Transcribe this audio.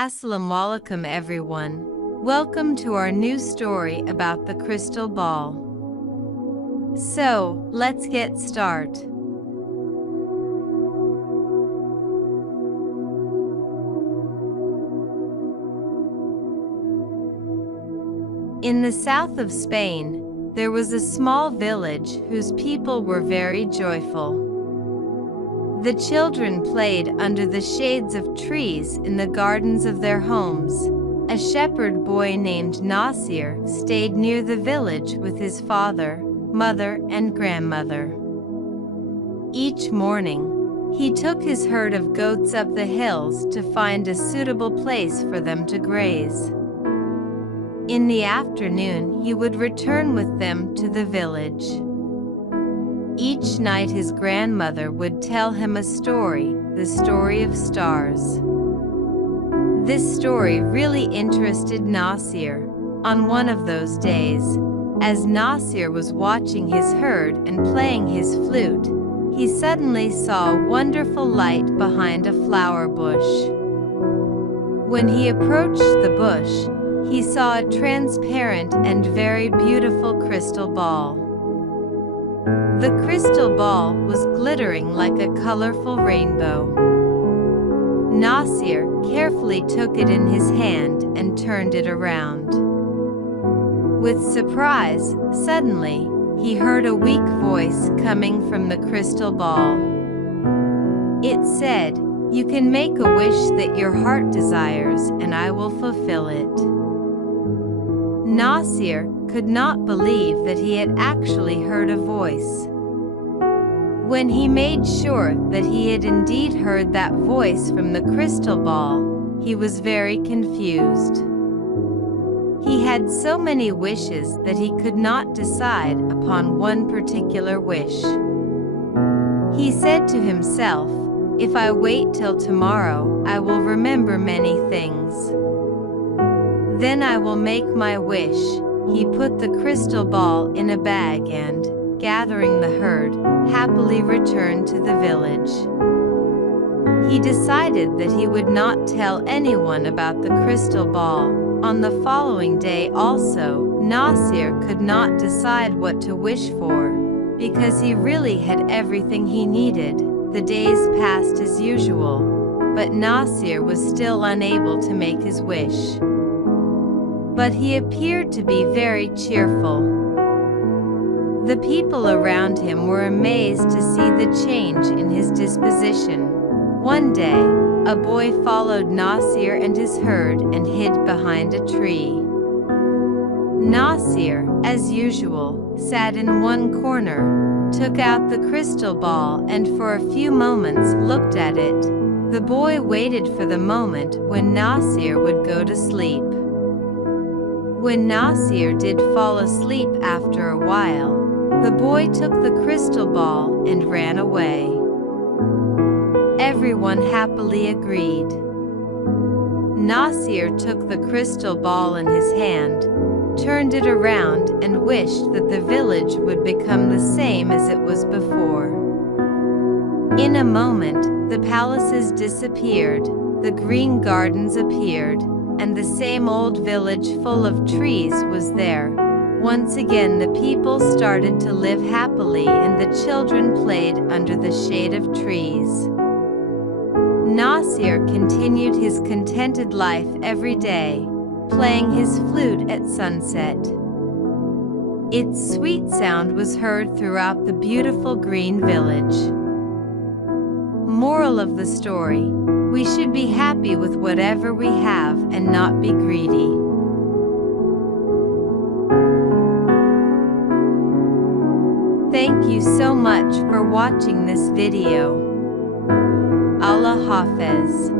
Assalamu alaikum everyone. Welcome to our new story about the crystal ball. So, let's get started. In the south of Spain, there was a small village whose people were very joyful. The children played under the shades of trees in the gardens of their homes. A shepherd boy named Nasir stayed near the village with his father, mother, and grandmother. Each morning, he took his herd of goats up the hills to find a suitable place for them to graze. In the afternoon, he would return with them to the village. Each night his grandmother would tell him a story, the story of stars. This story really interested Nasir. On one of those days, as Nasir was watching his herd and playing his flute, he suddenly saw a wonderful light behind a flower bush. When he approached the bush, he saw a transparent and very beautiful crystal ball. The crystal ball was glittering like a colorful rainbow. Nasir carefully took it in his hand and turned it around. With surprise, suddenly, he heard a weak voice coming from the crystal ball. It said, "You can make a wish that your heart desires, and I will fulfill it." Nasir could not believe that he had actually heard a voice. When he made sure that he had indeed heard that voice from the crystal ball, he was very confused. He had so many wishes that he could not decide upon one particular wish. He said to himself, "If I wait till tomorrow, I will remember many things. Then I will make my wish." He put the crystal ball in a bag and, gathering the herd, happily returned to the village. He decided that he would not tell anyone about the crystal ball. On the following day also, Nasir could not decide what to wish for, because he really had everything he needed. The days passed as usual, but Nasir was still unable to make his wish. But he appeared to be very cheerful. The people around him were amazed to see the change in his disposition. One day, a boy followed Nasir and his herd and hid behind a tree. Nasir, as usual, sat in one corner, took out the crystal ball and for a few moments looked at it. The boy waited for the moment when Nasir would go to sleep. When Nasir did fall asleep after a while, the boy took the crystal ball and ran away. Everyone happily agreed. Nasir took the crystal ball in his hand, turned it around and wished that the village would become the same as it was before. In a moment, the palaces disappeared, the green gardens appeared, and the same old village full of trees was there. Once again the people started to live happily and the children played under the shade of trees. Nasir continued his contented life every day, playing his flute at sunset. Its sweet sound was heard throughout the beautiful green village. Moral of the story: we should be happy with whatever we have and not be greedy. Thank you so much for watching this video. Allah Hafiz.